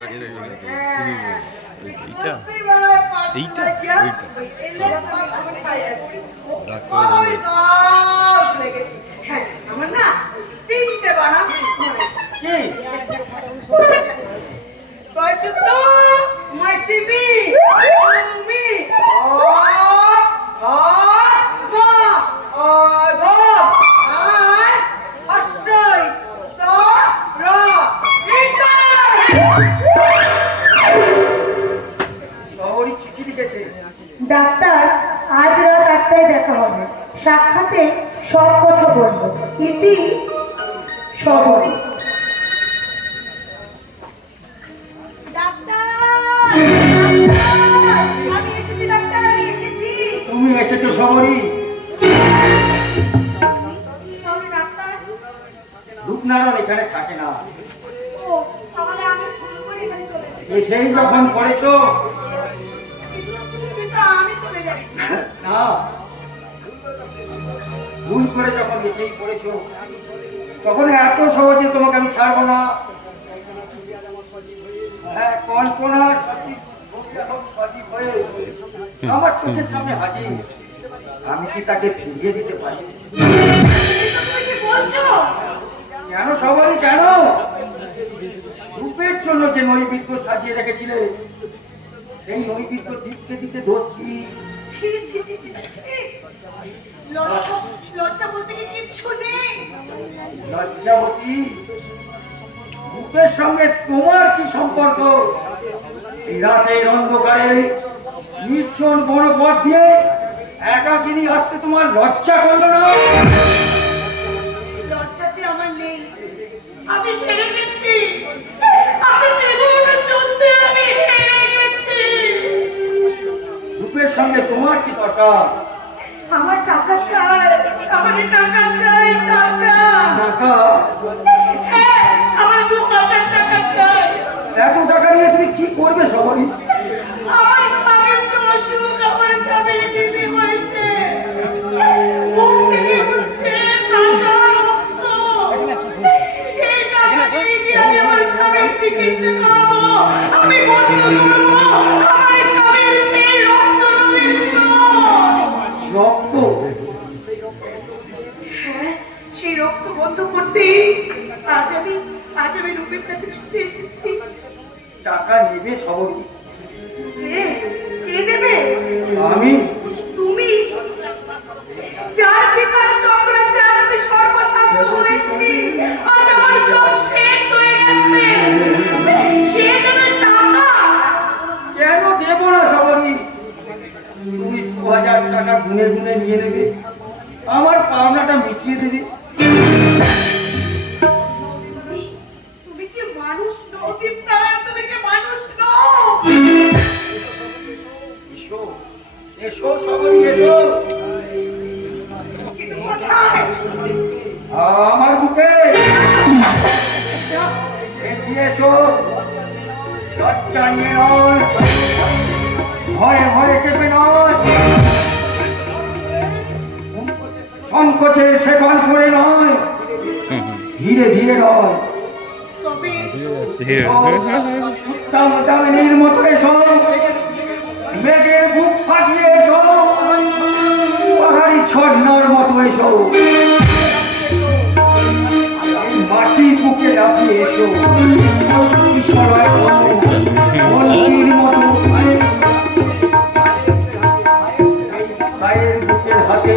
এইটা এইটা আমার না তিনটে বানা ডাক্তার, আজ রাত 8টায় দেখা হবে। সাক্ষাতে সব কথা বলবো। ইতি সবরি। তুমি এসেছো সবরি? রূপনারায়ণ এখানে থাকে না। এসেই যখন করেছো না, ভুল করে যখন এসেই পড়েছো তখন এত সহজে তোমাকে আমি ছাড়বো না। হ্যাঁ, কল্পনা সজীব হয়ে আমার চোখের সামনে হাজির। আমি কি তাকে ফিরিয়ে দিতে পারি? কেন সবাই কেন? রূপের জন্য যে নৈবেদ্য সাজিয়ে রেখেছিলে সেই নৈবেদ্য দিতে দিতে দোষ কি? লজ্জাবতী, রূপের সঙ্গে তোমার কি সম্পর্ক? এই রাতের অন্ধকারে নির্জন বনপথ দিয়ে একাকিনী আসতে তোমার লজ্জা করলো না? লজ্জা যে আমার নেই, আমি হেরে গেছি। রূপের সঙ্গে তোমার কি দরকার? আমার টাকা চাই, আমার টাকা চাই, টাকা। টাকা? হ্যাঁ, আমার 2000 টাকা চাই। এত টাকা নিয়ে তুমি কি করবে সবাই? আমার স্বামীর যে অসুখ, আমার স্বামীর টিবি হয়েছে, মুখ থেকে উঠছে কাঁচা রক্ত। সেই টাকা দিয়ে আমি আমার স্বামীর চিকিৎসা করাবো, আমি বন্ধ করবো আমার স্বামীর সেই রক্ত নদীর। রক্ত? হ্যাঁ, সেই রক্ত বন্ধ করতে আজ আমি রূপের কাছে ছুটে এসেছি। টাকা নেবে সবাই? কে দেবে? আমি। তুমি? যার পিতার চক্রান্তে আমি সর্বশান্ত হয়েছি, আজ আমার সব শেষ হয়ে গেছে। সে দেবে টাকা? কেন দেবো না সবাই? তুমি 2000 টাকা গুনে গুনে নিয়ে নেবে, আমার পাওনাটা মিটিয়ে দেবে। তুমি কি মানুষ নও দীপনারায়ণ? তুমি কি মানুষ নও? এসো এসো সবাই এসো। কিন্তু কোথায়? আমার বুকে এসো। লজ্জা নিয়ে নয়, ভয়ে ভয়ে কেঁপে নয়, সংকোচের শেকল করে নয়, ধীরে ধীরে নয়, উত্তম দামিনীর মতো এসো। মেঘের বুক ফাটিয়ে এসো, পাহাড়ি ঝর্ণার মতো এসো। মাটি বুকে লাফিয়ে এসো, মন্দির মতো পায়ের বুকের হাতে